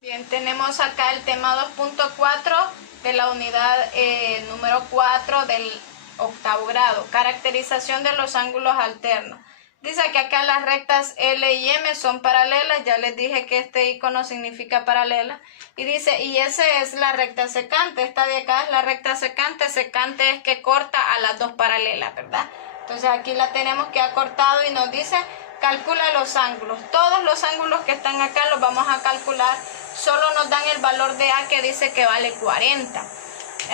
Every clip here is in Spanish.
Bien, tenemos acá el tema 2.4 de la unidad número 4 del octavo grado, caracterización de los ángulos alternos. Dice que acá las rectas L y M son paralelas, ya les dije que este icono significa paralela, y dice, y esa es la recta secante, esta de acá es la recta secante, secante es que corta a las dos paralelas, ¿verdad? Entonces aquí la tenemos que ha cortado y nos dice, calcula los ángulos, todos los ángulos que están acá los vamos a calcular, solo nos dan el valor de A que dice que vale 40.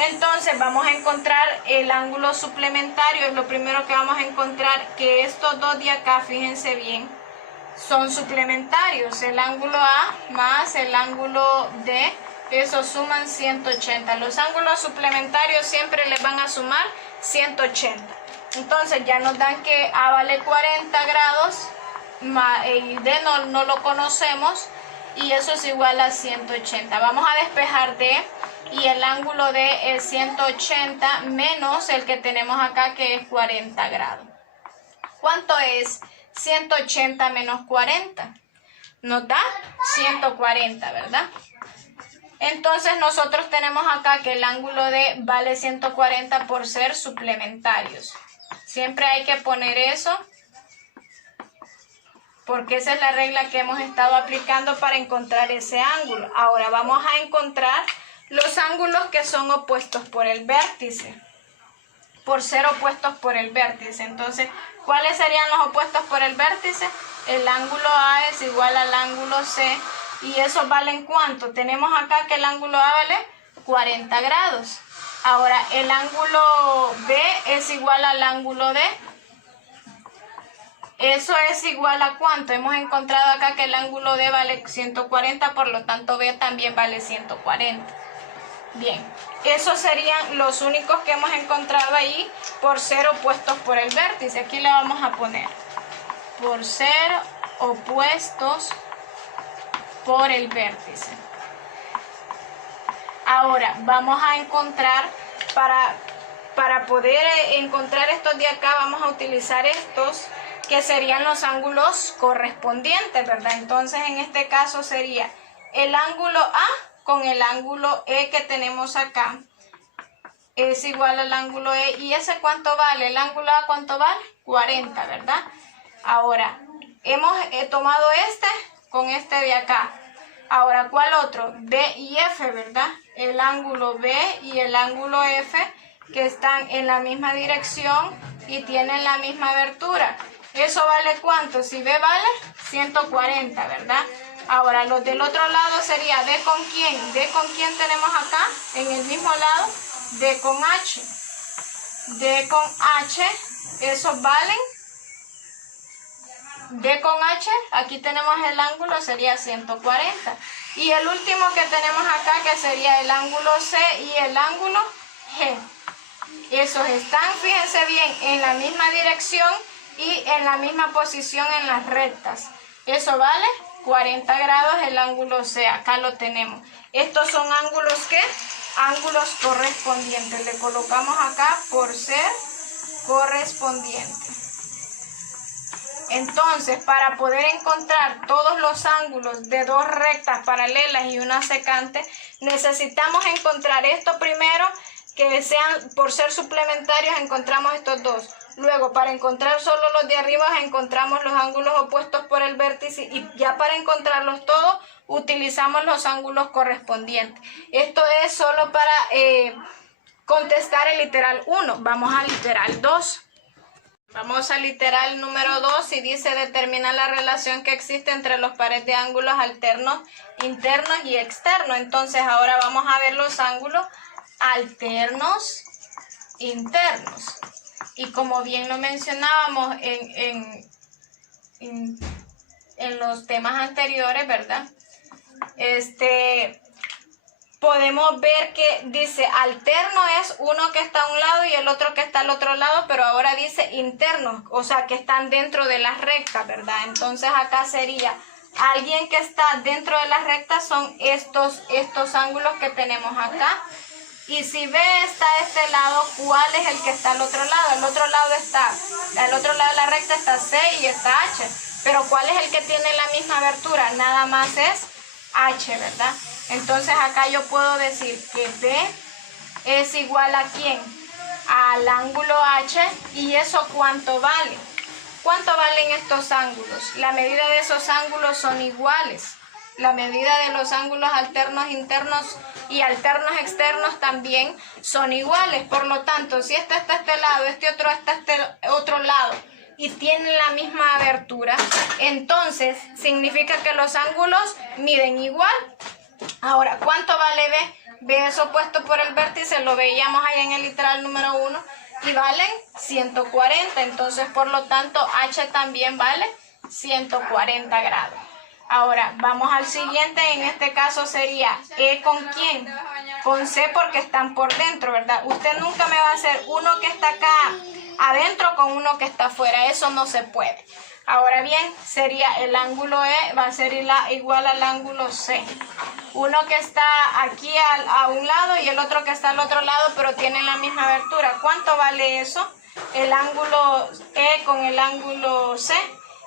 Entonces vamos a encontrar el ángulo suplementario, es lo primero que vamos a encontrar, que estos dos de acá, fíjense bien, son suplementarios, el ángulo A más el ángulo D, esos suman 180. Los ángulos suplementarios siempre les van a sumar 180. Entonces ya nos dan que A vale 40 grados y D no lo conocemos y eso es igual a 180. Vamos a despejar D y el ángulo D es 180 menos el que tenemos acá que es 40 grados. ¿Cuánto es 180 menos 40? Nos da 140, ¿verdad? Entonces nosotros tenemos acá que el ángulo D vale 140 por ser suplementarios. Siempre hay que poner eso porque esa es la regla que hemos estado aplicando para encontrar ese ángulo. Ahora vamos a encontrar los ángulos que son opuestos por el vértice, por ser opuestos por el vértice. Entonces, ¿cuáles serían los opuestos por el vértice? El ángulo A es igual al ángulo C y esos valen ¿cuánto? Tenemos acá que el ángulo A vale 40 grados. Ahora, el ángulo B es igual al ángulo D. Eso es igual a ¿cuánto? Hemos encontrado acá que el ángulo D vale 140, por lo tanto B también vale 140. Bien, esos serían los únicos que hemos encontrado ahí por ser opuestos por el vértice. Aquí le vamos a poner por ser opuestos por el vértice. Ahora vamos a encontrar, para poder encontrar estos de acá, vamos a utilizar estos que serían los ángulos correspondientes, ¿verdad? Entonces en este caso sería el ángulo A con el ángulo E que tenemos acá es igual al ángulo E. ¿Y ese cuánto vale? El ángulo A, ¿cuánto vale? 40, ¿verdad? Ahora, hemos tomado este con este de acá. Ahora, ¿cuál otro? B y F, ¿verdad? El ángulo B y el ángulo F que están en la misma dirección y tienen la misma abertura. ¿Eso vale cuánto? Si B vale 140, ¿verdad? Ahora, los del otro lado sería D con quién. D con quién tenemos acá, en el mismo lado, D con H. D con H, esos valen. D con H, aquí tenemos el ángulo, sería 140. Y el último que tenemos acá, que sería el ángulo C y el ángulo G. Esos están, fíjense bien, en la misma dirección y en la misma posición en las rectas. Eso vale 40 grados el ángulo C, acá lo tenemos. Estos son ángulos ¿qué? Ángulos correspondientes. Le colocamos acá por ser correspondiente. Entonces, para poder encontrar todos los ángulos de dos rectas paralelas y una secante, necesitamos encontrar esto primero, que sean, por ser suplementarios, encontramos estos dos. Luego, para encontrar solo los de arriba, encontramos los ángulos opuestos por el vértice y ya para encontrarlos todos, utilizamos los ángulos correspondientes. Esto es solo para contestar el literal 1. Vamos al literal 2. Vamos al literal número 2 y dice determina la relación que existe entre los pares de ángulos alternos, internos y externos. Entonces, ahora vamos a ver los ángulos alternos, internos. Y como bien lo mencionábamos en los temas anteriores, ¿verdad? Podemos ver que dice alterno es uno que está a un lado y el otro que está al otro lado, pero ahora dice internos, o sea que están dentro de las rectas, ¿verdad? Entonces acá sería alguien que está dentro de las rectas son estos ángulos que tenemos acá. Y si B está a este lado, ¿cuál es el que está al otro lado? Al otro lado de la recta está C y está H. Pero ¿cuál es el que tiene la misma abertura? Nada más es H, ¿verdad? Entonces acá yo puedo decir que B es igual a ¿quién? Al ángulo H. ¿Y eso cuánto vale? ¿Cuánto valen estos ángulos? La medida de esos ángulos son iguales. La medida de los ángulos alternos internos y alternos externos también son iguales. Por lo tanto, si este está a este lado, este otro está a este otro lado y tienen la misma abertura, entonces significa que los ángulos miden igual. Ahora, ¿cuánto vale B? B es opuesto por el vértice, lo veíamos ahí en el literal número 1, y valen 140. Entonces, por lo tanto, H también vale 140 grados. Ahora, vamos al siguiente. En este caso sería E con ¿quién? Con C, porque están por dentro, ¿verdad? Usted nunca me va a hacer uno que está acá adentro con uno que está afuera. Eso no se puede. Ahora bien, sería el ángulo E va a ser igual al ángulo C. Uno que está aquí a un lado y el otro que está al otro lado, pero tienen la misma abertura. ¿Cuánto vale eso? El ángulo E con el ángulo C.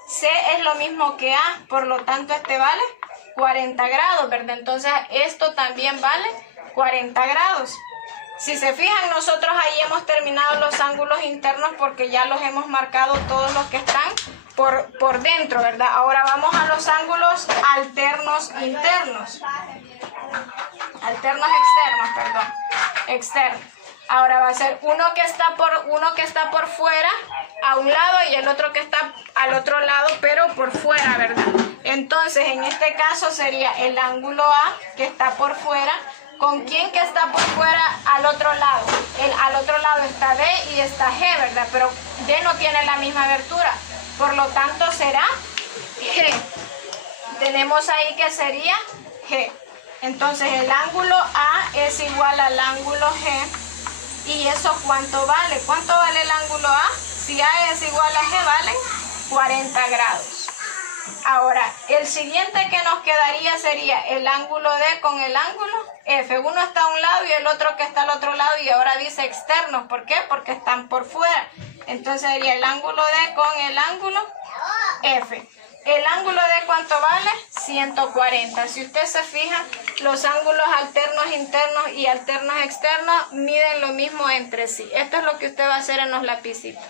C es lo mismo que A, por lo tanto este vale 40 grados, ¿verdad? Entonces esto también vale 40 grados. Si se fijan, nosotros ahí hemos terminado los ángulos internos porque ya los hemos marcado todos los que están por dentro, ¿verdad? Ahora vamos a los ángulos alternos internos. Alternos externos, perdón. Externos. Ahora va a ser uno que está por fuera a un lado y el otro que está al otro lado, pero por fuera, ¿verdad? Entonces, en este caso sería el ángulo A que está por fuera. ¿Con quién que está por fuera al otro lado? Al otro lado está D y está G, ¿verdad? Pero D no tiene la misma abertura. Por lo tanto, será G. Tenemos ahí que sería G. Entonces, el ángulo A es igual al ángulo G. ¿Y eso cuánto vale? ¿Cuánto vale el ángulo A? Si A es igual a G, vale 40 grados. Ahora, el siguiente que nos quedaría sería el ángulo D con el ángulo F. Uno está a un lado y el otro que está al otro lado, y ahora dice externos. ¿Por qué? Porque están por fuera. Entonces sería el ángulo D con el ángulo F. ¿El ángulo D cuánto vale? 140. Si usted se fija, los ángulos alternos internos y alternos externos miden lo mismo entre sí. Esto es lo que usted va a hacer en los lapicitos.